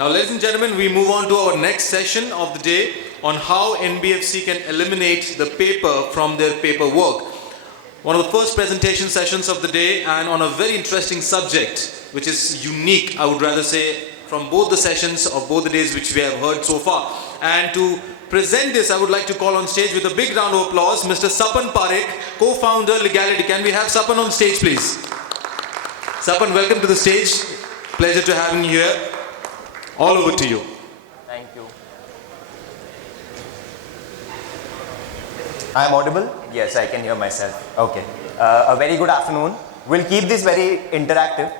Now, ladies and gentlemen, we move on to our next session of the day on how NBFC can eliminate the paper from their paperwork. One of the first presentation sessions of the day, and on a very interesting subject, which is unique, I would rather say, from both the sessions of both the days which we have heard so far. And to present this, I would like to call on stage with a big round of applause, Mr. Sapan Parekh, co-founder Leegality. Can we have Sapan on stage, please? Sapan, welcome to the stage. Pleasure to having you here. All over to you. Thank you. I am audible? Yes, I can hear myself. Okay. A very good afternoon. We'll keep this very interactive.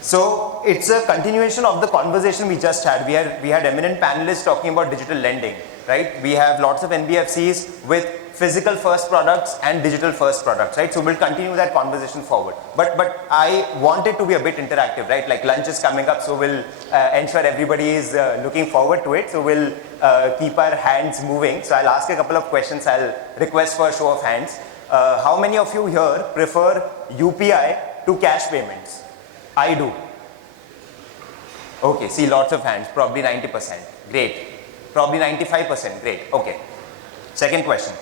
So it's a continuation of the conversation we just had. We had eminent panelists talking about digital lending, right? We have lots of NBFCs with physical first products and digital first products, right? So we'll continue that conversation forward. But I want it to be a bit interactive, right? Like lunch is coming up, so we'll ensure everybody is looking forward to it. So we'll keep our hands moving. So I'll ask a couple of questions. I'll request for a show of hands. How many of you here prefer UPI to cash payments? I do. Okay, see lots of hands, probably 90%. Great. Probably 95%. Great. Okay. Second question.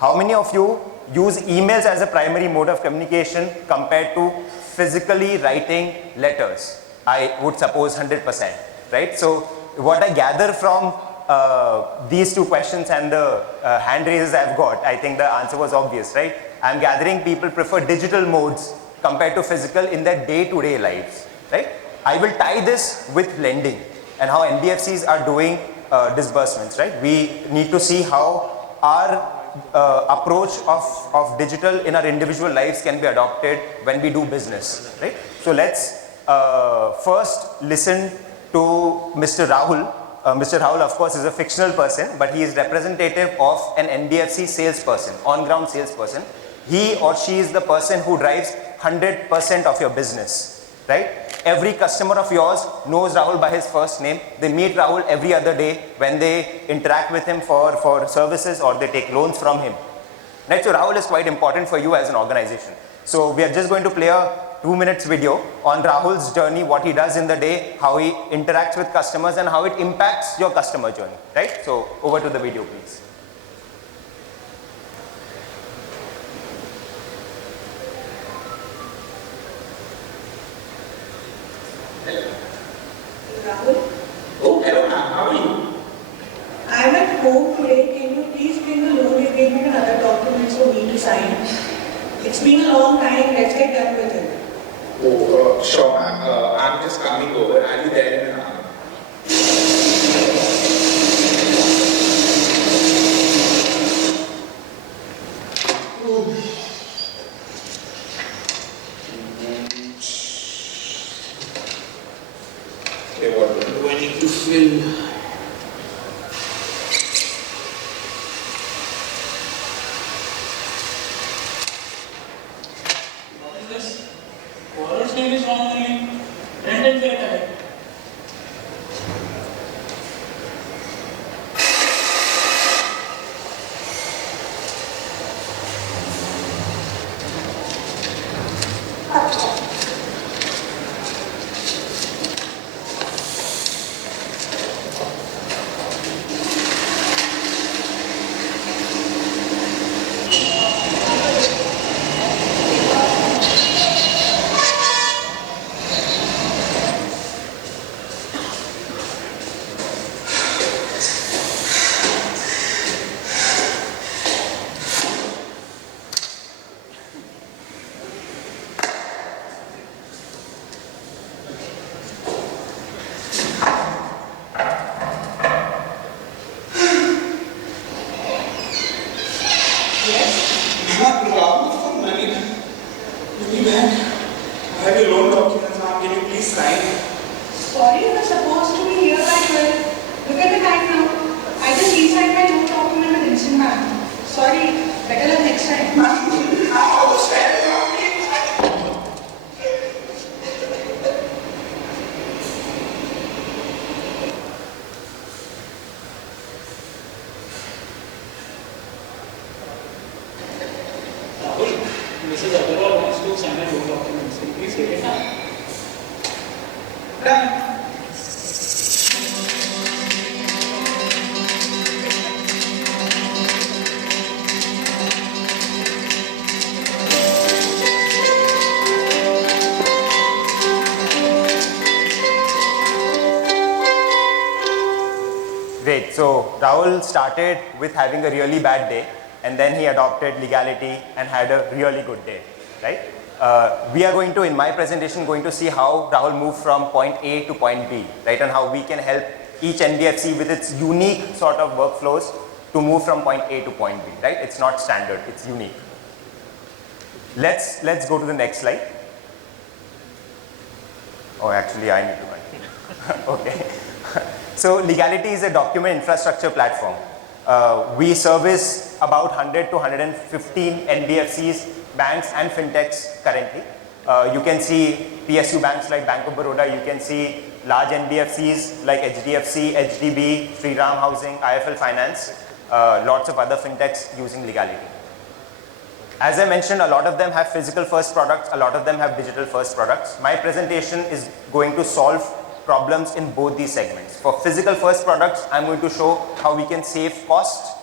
How many of you use emails as a primary mode of communication compared to physically writing letters? I would suppose 100%, right? So what I gather from these two questions and the hand raises I've got, I think the answer was obvious, right? I'm gathering people prefer digital modes compared to physical in their day-to-day lives, right? I will tie this with lending and how NBFCs are doing disbursements, right? We need to see how our approach of digital in our individual lives can be adopted when we do business, right? So let's first listen to Mr. Rahul. Mr. Rahul, of course, is a fictional person, but he is representative of an NBFC salesperson, on-ground salesperson. He or she is the person who drives 100% of your business, right? Every customer of yours knows Rahul by his first name. They meet Rahul every other day when they interact with him for services or they take loans from him, right? So Rahul is quite important for you as an organization. So we are just going to play a 2 minutes video on Rahul's journey, what he does in the day, how he interacts with customers and how it impacts your customer journey, right? So over to the video, please. Rahul? Oh, hello ma'am. How are you? I am at home today. Can you please bring the loan agreement and other documents for me to sign? It's been a long time. Let's get done with it. Oh, sure ma'am. I'm just coming over. I'll be there in an hour. Okay, what do I need to fill? What is this? Borrower's name is wrong only. Rent and pay correct. Rahul from Lalit. Man, I have your loan documents, ma'am. Can you please sign? Sorry, you were supposed to be here by 12. Look at the time now. I just re-signed my loan document with instant bank. Sorry, better luck next time. I was very Mrs. Agarwal wants to sign a loan document. So please take it now. Done. Great. So Rahul started with having a really bad day, and then he adopted legality and had a really good day, right? We are going to, in my presentation, going to see how Rahul moved from point A to point B, right? And how we can help each NBFC with its unique sort of workflows to move from point A to point B, right? It's not standard, it's unique. Let's go to the next slide. Oh, actually, I need to continue. Okay. So Leegality is a document infrastructure platform. We service about 100 to 115 NBFCs, banks and fintechs currently. You can see PSU banks like Bank of Baroda, you can see large NBFCs like HDFC, HDB, Shriram Housing, IFL Finance, lots of other fintechs using Leegality. As I mentioned, a lot of them have physical first products, a lot of them have digital first products. My presentation is going to solve problems in both these segments. For physical first products, I'm going to show how we can save cost.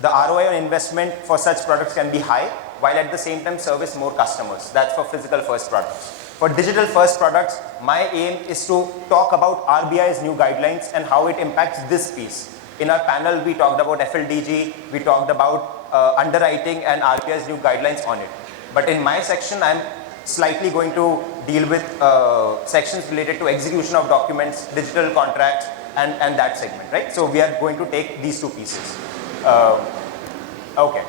The ROI on investment for such products can be high, while at the same time service more customers. That's for physical first products. For digital first products, my aim is to talk about RBI's new guidelines and how it impacts this piece. In our panel, we talked about FLDG, we talked about underwriting and RBI's new guidelines on it. But in my section, I'm slightly going to deal with sections related to execution of documents, digital contracts, and that segment, right? So we are going to take these two pieces. Okay,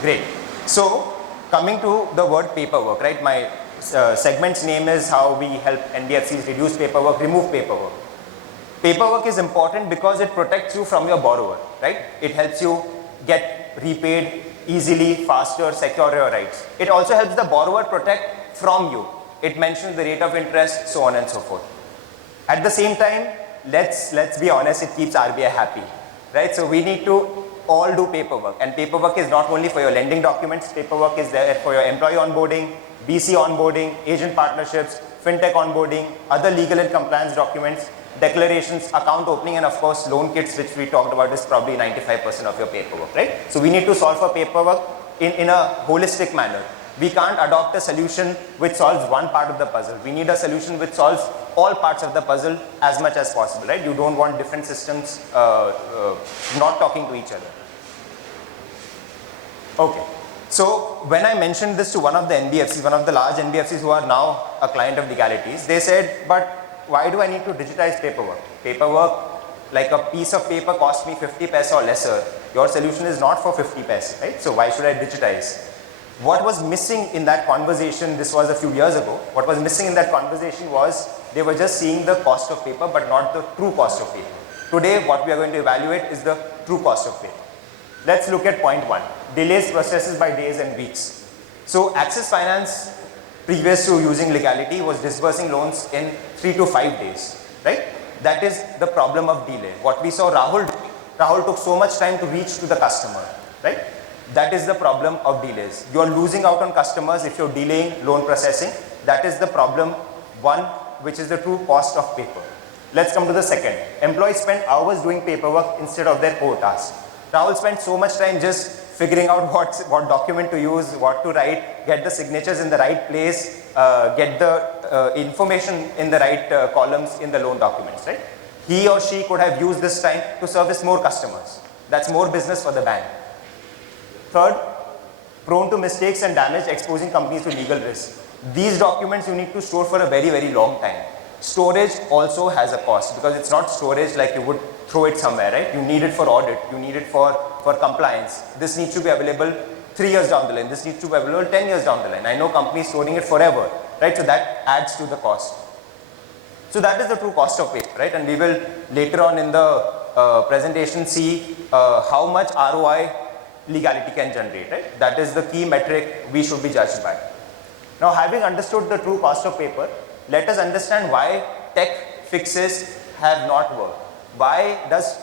great. So coming to the word paperwork, right? My segment's name is how we help NBFCs reduce paperwork, remove paperwork. Paperwork is important because it protects you from your borrower, right? It helps you get repaid easily, faster, secure your rights. It also helps the borrower protect from you. It mentions the rate of interest, so on and so forth. At the same time, let's be honest, it keeps RBI happy, right? So we need to all do paperwork, and paperwork is not only for your lending documents, paperwork is there for your employee onboarding, BC onboarding, agent partnerships, fintech onboarding, other legal and compliance documents, declarations, account opening, and of course loan kits, which we talked about, is probably 95% of your paperwork, right? So we need to solve for paperwork in a holistic manner. We can't adopt a solution which solves one part of the puzzle. We need a solution which solves all parts of the puzzle as much as possible, right? You don't want different systems not talking to each other. Okay. So when I mentioned this to one of the NBFCs, one of the large NBFCs who are now a client of Leegality's, they said, but why do I need to digitize paperwork? Paperwork, like a piece of paper cost me 50 paise or lesser. Your solution is not for 50 paise, right? So why should I digitize? What was missing in that conversation, this was a few years ago, what was missing in that conversation was they were just seeing the cost of paper but not the true cost of paper. Today what we are going to evaluate is the true cost of paper. Let's look at point one, delays processes by days and weeks. So Axis Finance, previous to using Leegality, was disbursing loans in 3 to 5 days, right? That is the problem of delay. What we saw Rahul took so much time to reach to the customer, right? That is the problem of delays. You are losing out on customers if you're delaying loan processing. That is the problem one, which is the true cost of paper. Let's come to the second. Employees spend hours doing paperwork instead of their core tasks. Rahul spent so much time just figuring out what document to use, what to write, get the signatures in the right place, get the information in the right columns in the loan documents, right? He or she could have used this time to service more customers. That's more business for the bank. Third, prone to mistakes and damage, exposing companies to legal risk. These documents you need to store for a very, very long time. Storage also has a cost because it's not storage like you would throw it somewhere, right? You need it for audit, you need it for compliance. This needs to be available 3 years down the line. This needs to be available 10 years down the line. I know companies storing it forever, right? So that adds to the cost. So that is the true cost of paper, right? And we will later on in the presentation see how much ROI Leegality can generate, right? That is the key metric we should be judged by. Now, having understood the true cost of paper, let us understand why tech fixes have not worked. Why does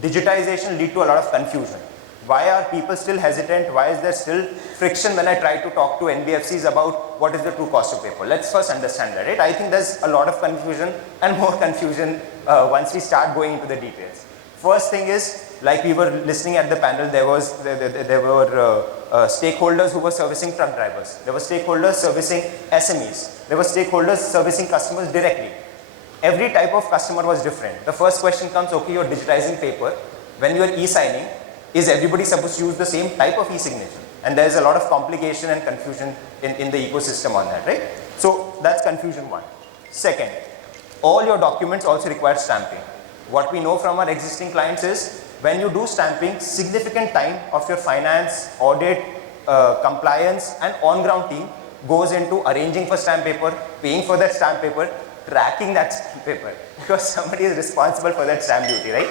digitization lead to a lot of confusion? Why are people still hesitant? Why is there still friction when I try to talk to NBFCs about what is the true cost of paper? Let's first understand that, right? I think there's a lot of confusion and more confusion once we start going into the details. First thing is, like we were listening at the panel, there were stakeholders who were servicing truck drivers. There were stakeholders servicing SMEs. There were stakeholders servicing customers directly. Every type of customer was different. The first question comes, okay, you're digitizing paper. When you're e-signing, is everybody supposed to use the same type of e-signature? And there's a lot of complication and confusion in the ecosystem on that, right? So that's confusion one. Second, all your documents also require stamping. What we know from our existing clients is, when you do stamping, significant time of your finance, audit, compliance and on-ground team goes into arranging for stamp paper, paying for that stamp paper, tracking that stamp paper, because somebody is responsible for that stamp duty, right?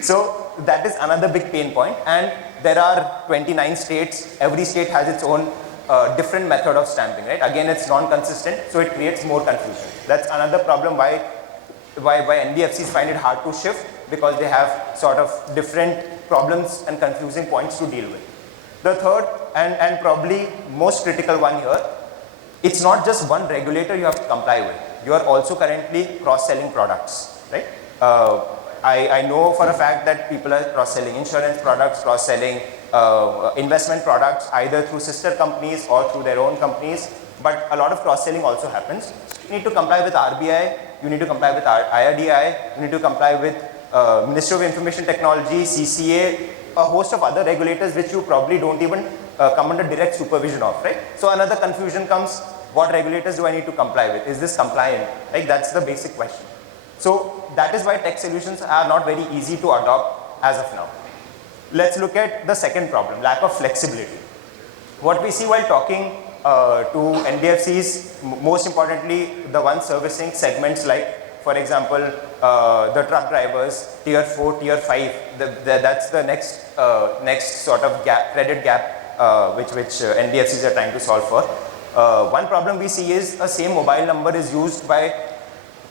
So that is another big pain point, and there are 29 states. Every state has its own different method of stamping, right? Again, it's non-consistent, so it creates more confusion. That's another problem why NBFCs find it hard to shift, because they have sort of different problems and confusing points to deal with. The third and probably most critical one here, it's not just one regulator you have to comply with. You are also currently cross-selling products, right? I know for a fact that people are cross-selling insurance products, cross-selling investment products, either through sister companies or through their own companies, but a lot of cross-selling also happens. You need to comply with RBI, you need to comply with IRDI, you need to comply with Ministry of Information Technology, CCA, a host of other regulators which you probably don't even come under direct supervision of, right? So another confusion comes, what regulators do I need to comply with? Is this compliant? Like, that's the basic question. So that is why tech solutions are not very easy to adopt as of now. Let's look at the second problem, lack of flexibility. What we see while talking to NBFCs, most importantly, the ones servicing segments like, for example, the truck drivers, tier 4, tier 5, that's the next sort of credit gap which NBFCs are trying to solve for. One problem we see is a same mobile number is used by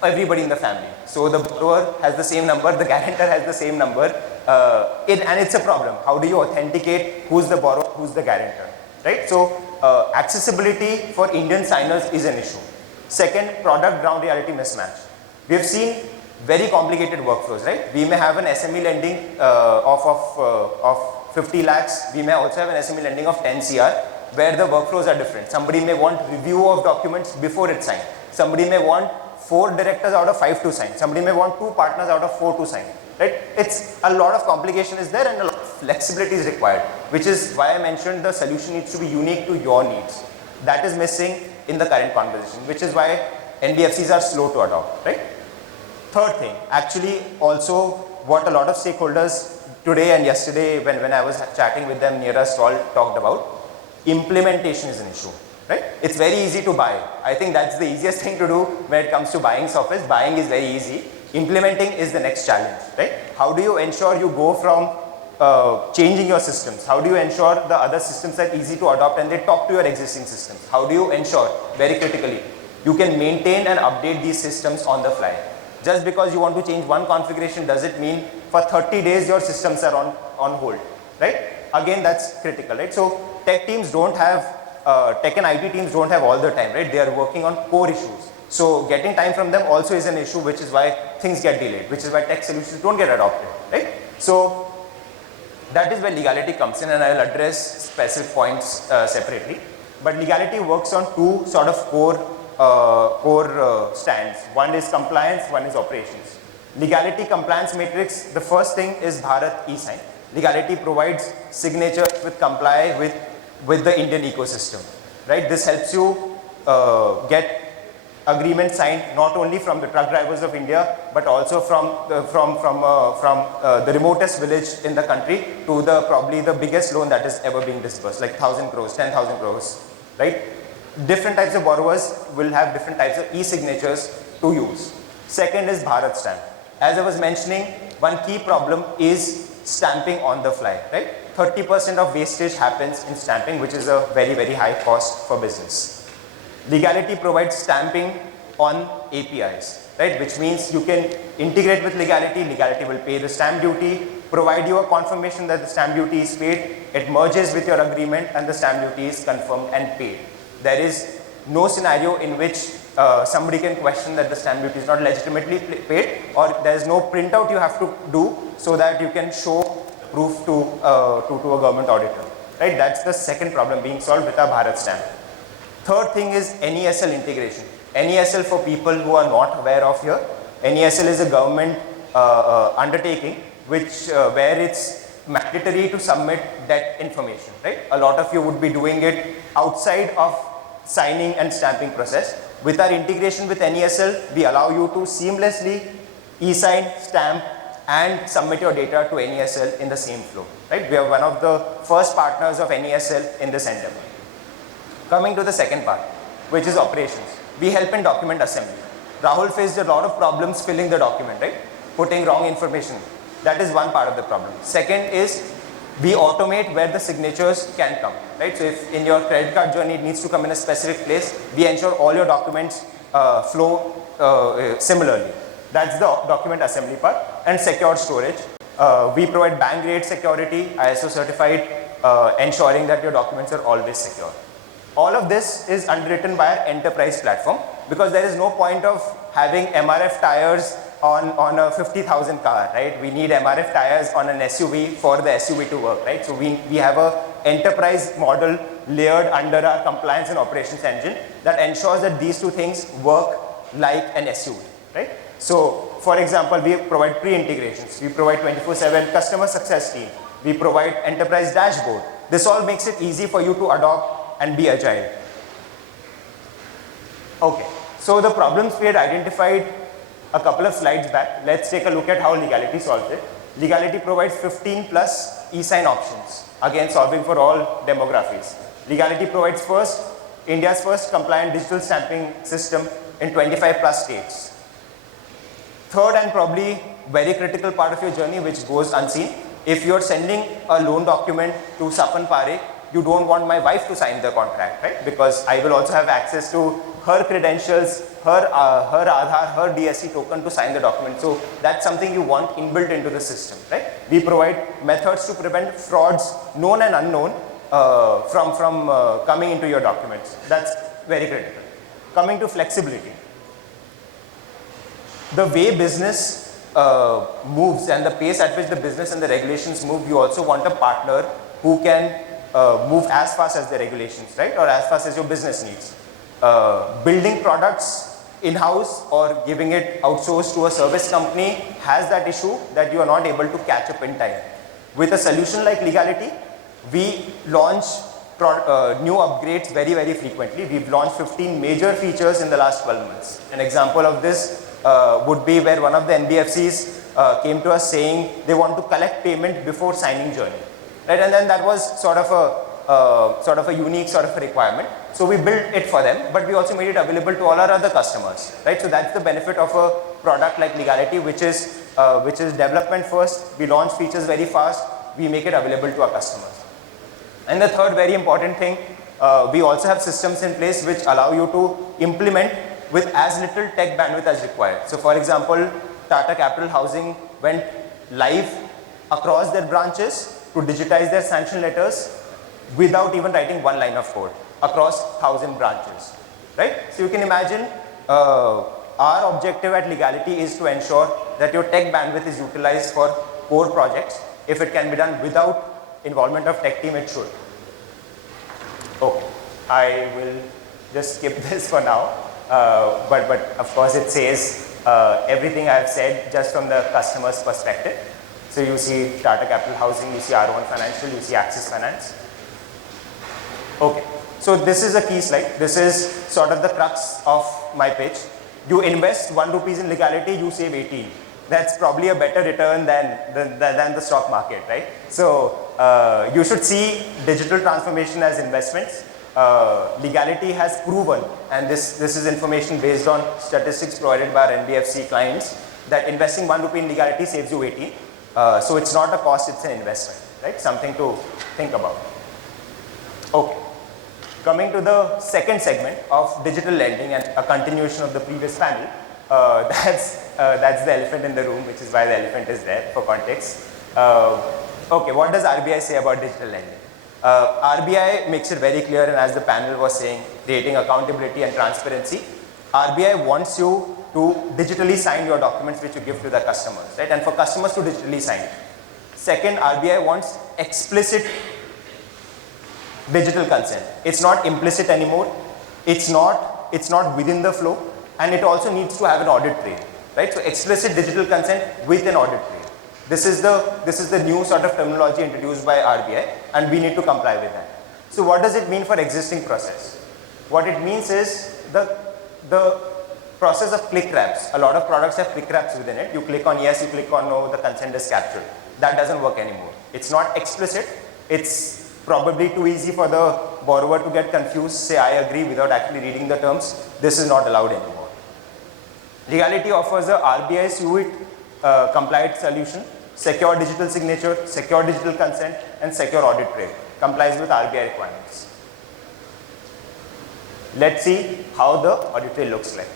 everybody in the family. So the borrower has the same number, the guarantor has the same number, and it's a problem. How do you authenticate who's the borrower, who's the guarantor, right? So accessibility for Indian signers is an issue. Second, product ground reality mismatch. We have seen very complicated workflows, right? We may have an SME lending of 50 lakhs. We may also have an SME lending of 10 CR, where the workflows are different. Somebody may want review of documents before it's signed. Somebody may want 4 directors out of 5 to sign. Somebody may want 2 partners out of 4 to sign, right? It's a lot of complication is there and a lot of flexibility is required, which is why I mentioned the solution needs to be unique to your needs. That is missing in the current conversation, which is why NBFCs are slow to adopt, right? Third thing, actually also what a lot of stakeholders today and yesterday when I was chatting with them near a stall talked about, implementation is an issue, right? It's very easy to buy. I think that's the easiest thing to do when it comes to buying software. Buying is very easy. Implementing is the next challenge, right? How do you ensure you go from changing your systems? How do you ensure the other systems are easy to adopt and they talk to your existing systems? How do you ensure, very critically, you can maintain and update these systems on the fly? Just because you want to change one configuration doesn't mean for 30 days your systems are on hold, right? Again, that's critical, right? So tech teams don't have tech and IT teams don't have all the time, right? They are working on core issues. So getting time from them also is an issue, which is why things get delayed, which is why tech solutions don't get adopted, right? So that is where legality comes in, and I will address specific points separately. But legality works on 2 sort of core stands. One is compliance, one is operations. Legality compliance matrix, the first thing is Bharat e-sign. Legality provides signatures with comply with the Indian ecosystem, right? This helps you get agreement signed not only from the truck drivers of India, but also from the remotest village in the country to probably the biggest loan that is ever being disbursed, like 1,000 crores, 10,000 crores, right? Different types of borrowers will have different types of e-signatures to use. Second is Bharat stamp. As I was mentioning, one key problem is stamping on the fly, right? 30% of wastage happens in stamping, which is a very, very high cost for business. Legality provides stamping on APIs, right? Which means you can integrate with Legality. Legality will pay the stamp duty, provide you a confirmation that the stamp duty is paid, it merges with your agreement and the stamp duty is confirmed and paid. There is no scenario in which somebody can question that the stamp duty is not legitimately paid, or there is no printout you have to do so that you can show proof to a government auditor. Right? That's the second problem being solved with our Bharat stamp. Third thing is NESL integration. NESL, for people who are not aware of here, NESL is a government undertaking which where it's mandatory to submit that information. Right? A lot of you would be doing it outside of signing and stamping process. With our integration with NESL, we allow you to seamlessly e-sign, stamp and submit your data to NESL in the same flow. Right? We are one of the first partners of NESL in this endeavor. Coming to the second part, which is operations. We help in document assembly. Rahul faced a lot of problems filling the document, right? Putting wrong information. That is one part of the problem. Second is we automate where the signatures can come, right? So if in your credit card journey it needs to come in a specific place, we ensure all your documents flow similarly. That's the document assembly part. And secure storage. We provide bank grade security, ISO certified, ensuring that your documents are always secure. All of this is underwritten by our enterprise platform, because there is no point of having MRF tires on a 50,000 car, right? We need MRF tires on an SUV for the SUV to work, right? So we have a enterprise model layered under our compliance and operations engine that ensures that these two things work like an SUV, right? So for example, we provide pre-integrations, we provide 24/7 customer success team, we provide enterprise dashboard. This all makes it easy for you to adopt and be agile. Okay, so the problems we had identified a couple of slides back. Let's take a look at how Leegality solves it. Leegality provides 15 plus e-sign options, again solving for all demographics. Leegality provides India's first compliant digital stamping system in 25 plus states. Third and probably very critical part of your journey which goes unseen, if you're sending a loan document to Sapan Parekh, you don't want my wife to sign the contract, right? Because I will also have access to her credentials, her Aadhaar, her DSC token to sign the document. So that's something you want inbuilt into the system, right? We provide methods to prevent frauds, known and unknown, from coming into your documents. That's very critical. Coming to flexibility. The way business moves and the pace at which the business and the regulations move, you also want a partner who can move as fast as the regulations, right? Or as fast as your business needs. Building products in-house or giving it outsourced to a service company has that issue that you are not able to catch up in time. With a solution like Leegality, we launch new upgrades very, very frequently. We've launched 15 major features in the last 12 months. An example of this would be where one of the NBFCs came to us saying they want to collect payment before signing journey. Right? And then that was sort of a unique sort of a requirement. So we built it for them, but we also made it available to all our other customers. Right? So that's the benefit of a product like Leegality, which is development first. We launch features very fast. We make it available to our customers. And the third very important thing, we also have systems in place which allow you to implement with as little tech bandwidth as required. So for example, Tata Capital Housing went live across their branches to digitize their sanction letters without even writing one line of code across 1,000 branches, right? So you can imagine our objective at Leegality is to ensure that your tech bandwidth is utilized for core projects. If it can be done without involvement of tech team, it should. Okay, I will just skip this for now, but of course it says everything I have said just from the customer's perspective. So you see Tata Capital Housing, you see R1 Financial, you see Axis Finance. Okay, so this is a key slide. This is sort of the crux of my pitch. You invest 1 rupees in Leegality, you save 18. That's probably a better return than the stock market, right? So you should see digital transformation as investments. Leegality has proven, and this is information based on statistics provided by our NBFC clients, that investing 1 rupee in Leegality saves you 18. So it's not a cost, it's an investment, right? Something to think about. Okay. Coming to the second segment of digital lending and a continuation of the previous panel, that's the elephant in the room, which is why the elephant is there for context. Okay, what does RBI say about digital lending? RBI makes it very clear, and as the panel was saying, creating accountability and transparency. RBI wants you to digitally sign your documents which you give to the customers, right? And for customers to digitally sign it. Second, RBI wants explicit digital consent. It's not implicit anymore. It's not within the flow, and it also needs to have an audit trail, right? So explicit digital consent with an audit trail. This is the new sort of terminology introduced by RBI, and we need to comply with that. So what does it mean for existing process? What it means is the process of click wraps. A lot of products have click wraps within it. You click on yes, you click on no, the consent is captured. That doesn't work anymore. It's not explicit. It's probably too easy for the borrower to get confused, say I agree without actually reading the terms. This is not allowed anymore. Leegality offers a RBI suite compliant solution, secure digital signature, secure digital consent, and secure audit trail. Complies with RBI requirements. Let's see how the audit trail looks like.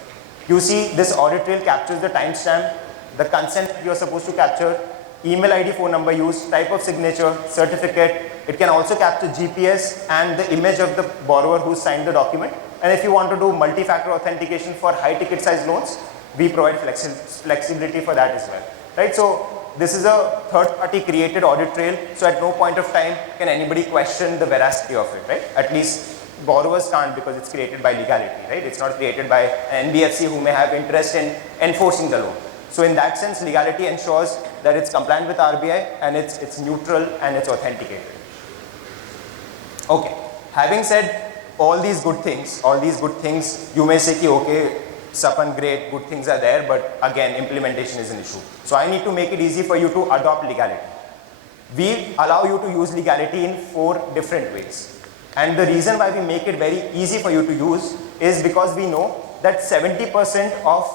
You see this audit trail captures the timestamp, the consent you are supposed to capture, email ID, phone number used, type of signature, certificate. It can also capture GPS and the image of the borrower who signed the document. And if you want to do multi-factor authentication for high ticket size loans, we provide flexibility for that as well, right? So this is a third-party created audit trail. So at no point of time can anybody question the veracity of it, right? At least borrowers can't, because it's created by Leegality, right? It's not created by an NBFC who may have interest in enforcing the law. So in that sense, Leegality ensures that it's compliant with RBI and it's neutral and it's authenticated. Okay, having said all these good things, you may say, okay, Sapan, great, good things are there, but again, implementation is an issue. So I need to make it easy for you to adopt Leegality. We allow you to use Leegality in 4 different ways. And the reason why we make it very easy for you to use is because we know that 70% of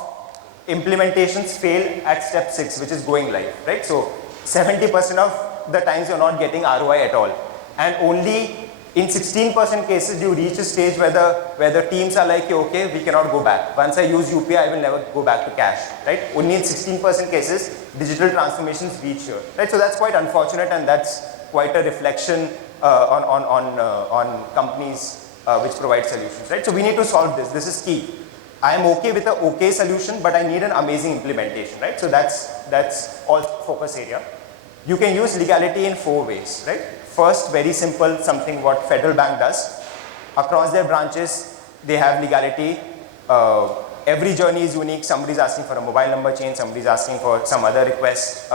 implementations fail at step 6, which is going live, right? So 70% of the times you're not getting ROI at all. And only in 16% cases you reach a stage where the teams are like, okay, we cannot go back. Once I use UPI, I will never go back to cash, right? Only in 16% cases, digital transformations reach here, right? So that's quite unfortunate, and that's quite a reflection on companies which provide solutions, right? So we need to solve this. This is key. I am okay with an okay solution, but I need an amazing implementation, right? So that's all focus area. You can use Leegality in 4 ways, right? First, very simple, something what Federal Bank does. Across their branches, they have Leegality. Every journey is unique. Somebody's asking for a mobile number change, somebody's asking for some other request.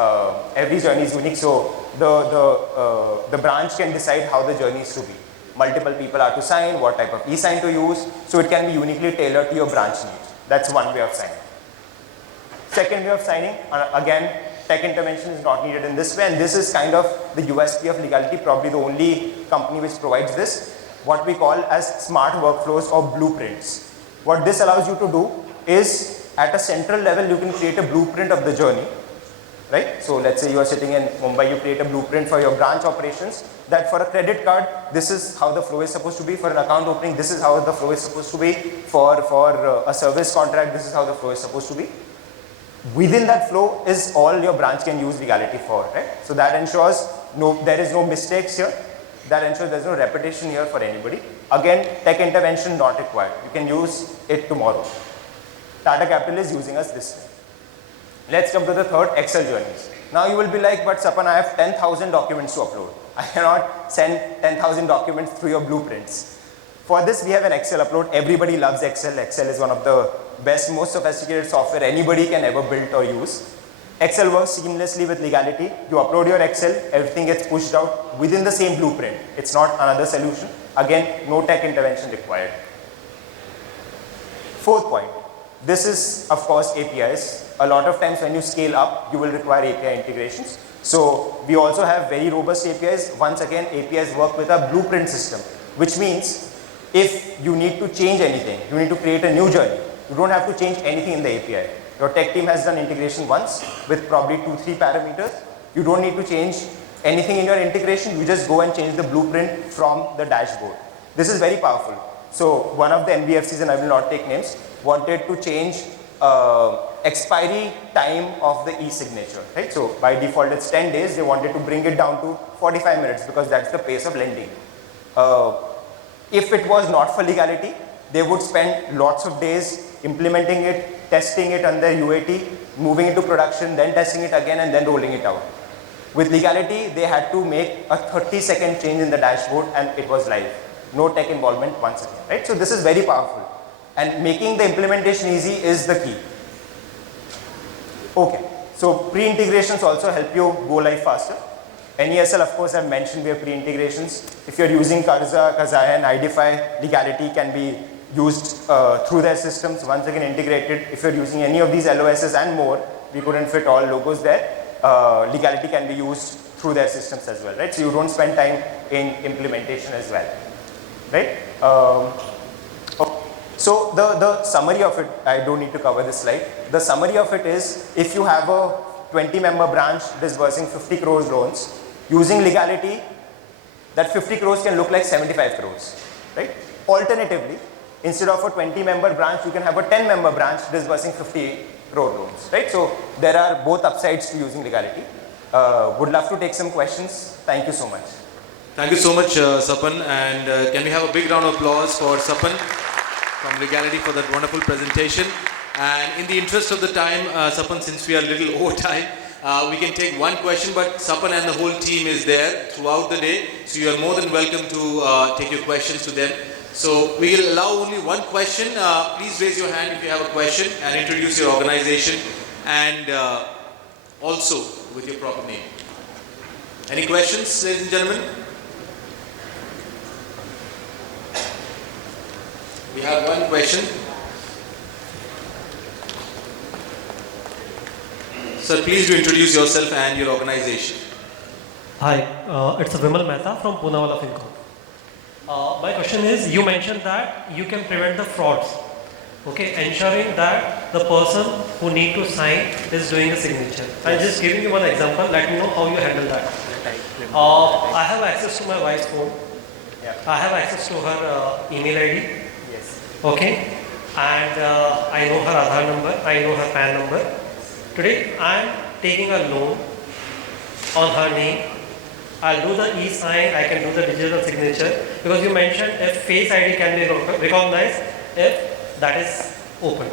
Every journey is unique, so the branch can decide how the journey is to be. Multiple people are to sign, what type of e-sign to use, so it can be uniquely tailored to your branch needs. That's one way of signing. Second way of signing, again, tech intervention is not needed in this way, and this is kind of the USP of Leegality, probably the only company which provides this, what we call as smart workflows or blueprints. What this allows you to do is, at a central level, you can create a blueprint of the journey, right? So let's say you are sitting in Mumbai, you create a blueprint for your branch operations, that for a credit card, this is how the flow is supposed to be. For an account opening, this is how the flow is supposed to be. For a service contract, this is how the flow is supposed to be. Within that flow is all your branch can use Leegality for, right? So that ensures there is no mistakes here. That ensures there is no repetition here for anybody. Again, tech intervention not required. You can use it tomorrow. Tata Capital is using us this way. Let's come to the third, Excel journeys. Now you will be like, but Sapan, I have 10,000 documents to upload. I cannot send 10,000 documents through your blueprints. For this, we have an Excel upload. Everybody loves Excel. Excel is one of the best, most sophisticated software anybody can ever build or use. Excel works seamlessly with Leegality. You upload your Excel, everything gets pushed out within the same blueprint. It's not another solution. Again, no tech intervention required. Fourth point, this is of course APIs. A lot of times when you scale up, you will require API integrations. So we also have very robust APIs. Once again, APIs work with a blueprint system, which means if you need to change anything, you need to create a new journey, you don't have to change anything in the API. Your tech team has done integration once with probably 2-3 parameters. You don't need to change anything in your integration. You just go and change the blueprint from the dashboard. This is very powerful. So one of the NBFCs, and I will not take names, wanted to change expiry time of the e-signature, right? So by default it's 10 days, they wanted to bring it down to 45 minutes because that's the pace of lending. If it was not for legality, they would spend lots of days implementing it, testing it under UAT, moving it to production, then testing it again and then rolling it out. With legality, they had to make a 30-second change in the dashboard and it was live. No tech involvement once again, right? So this is very powerful. And making the implementation easy is the key. Okay, so pre-integrations also help you go live faster. NESL, of course, I've mentioned we have pre-integrations. If you're using Karza, Kazaya and Idify, legality can be used through their systems, once again integrated. If you're using any of these LOSs and more, we couldn't fit all logos there. Legality can be used through their systems as well, right? So you don't spend time in implementation as well, right? So the summary of it, I don't need to cover this slide. The summary of it is, if you have a 20-member branch disbursing 50 crores loans, using legality, that 50 crores can look like 75 crores, right? Alternatively, instead of a 20-member branch, you can have a 10-member branch disbursing 50 crore loans, right? So there are both upsides to using legality. Would love to take some questions. Thank you so much. Thank you so much, Sapan. And can we have a big round of applause for Sapan from Leegality for that wonderful presentation. And in the interest of the time, Sapan, since we are a little over time, we can take one question, but Sapan and the whole team is there throughout the day. So you are more than welcome to take your questions to them. So we will allow only one question. Please raise your hand if you have a question and introduce your organization and also with your proper name. Any questions, ladies and gentlemen? We have one question. Sir, please do introduce yourself and your organization. Hi, it's Vimal Mehta from Poonawalla FinCorp. My question is, you mentioned that you can prevent the frauds, okay, ensuring that the person who need to sign is doing the signature. I'm just giving you one example, let me know how you handle that. I have access to my wife's phone. I have access to her email ID. Yes. Okay, and I know her Aadhaar number, I know her PAN number. Today, I am taking a loan on her name. I'll do the e-sign, I can do the digital signature, because you mentioned if face ID can be recognized if that is open.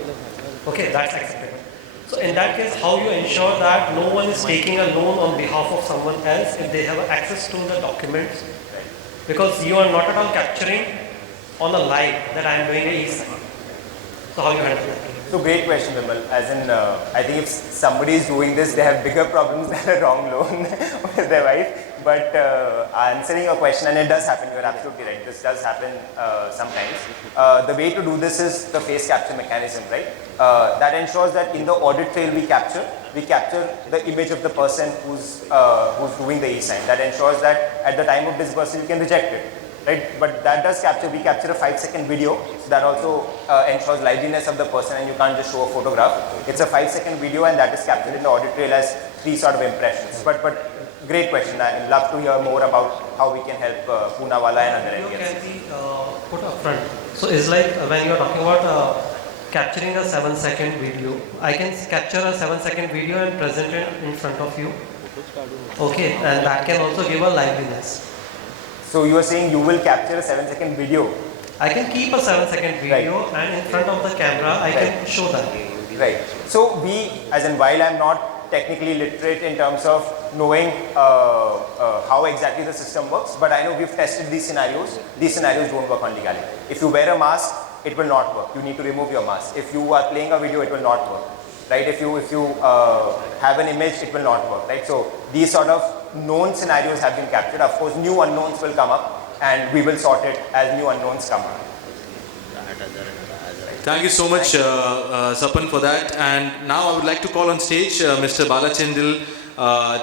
Okay, that's acceptable. So in that case, how you ensure that no one is taking a loan on behalf of someone else if they have access to the documents? Because you are not at all capturing on the live that I am doing an e-sign. So how you handle that? So great question, Vimal. As in, I think if somebody is doing this, they have bigger problems than a wrong loan with their wife. But answering your question, and it does happen, you're absolutely right, this does happen sometimes. The way to do this is the face capture mechanism, right? That ensures that in the audit trail we capture the image of the person who's doing the e-sign. That ensures that at the time of disbursal you can reject it, right? But that does capture, we capture a 5-second video, so that also ensures liveliness of the person and you can't just show a photograph. It's a 5-second video and that is captured in the audit trail as 3 sort of impressions. But great question. I'd love to hear more about how we can help Poonawalla and other Video NBFCs. can be put up front. So it's like when you're talking about capturing a 7-second video. I can capture a 7-second video and present it in front of you. Okay, and that can also give a liveliness. So you are saying you will capture a 7-second video? I can keep a 7-second video and in front of the camera I can show that. Right. So we, as in while I'm not technically literate in terms of knowing how exactly the system works, but I know we've tested these scenarios. These scenarios don't work on legality. If you wear a mask, it will not work. You need to remove your mask. If you are playing a video, it will not work. Right? If you have an image, it will not work. Right? So these sort of known scenarios have been captured. Of course, new unknowns will come up, and we will sort it as new unknowns come up. Thank you so much, Sapan, for that. And now I would like to call on stage Mr. Balachandil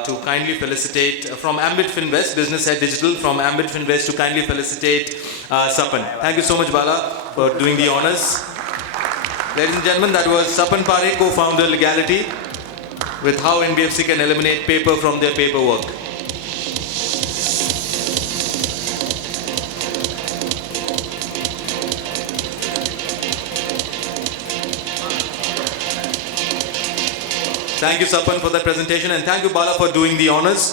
to kindly felicitate from Ambit Finvest, Business Head Digital from Ambit Finvest, to kindly felicitate Sapan. Thank you so much, Bala, for doing the honors. Ladies and gentlemen, that was Sapan Parekh, co-founder Leegality, with how NBFC can eliminate paper from their paperwork. Thank you, Sapan, for that presentation, and thank you, Bala, for doing the honors.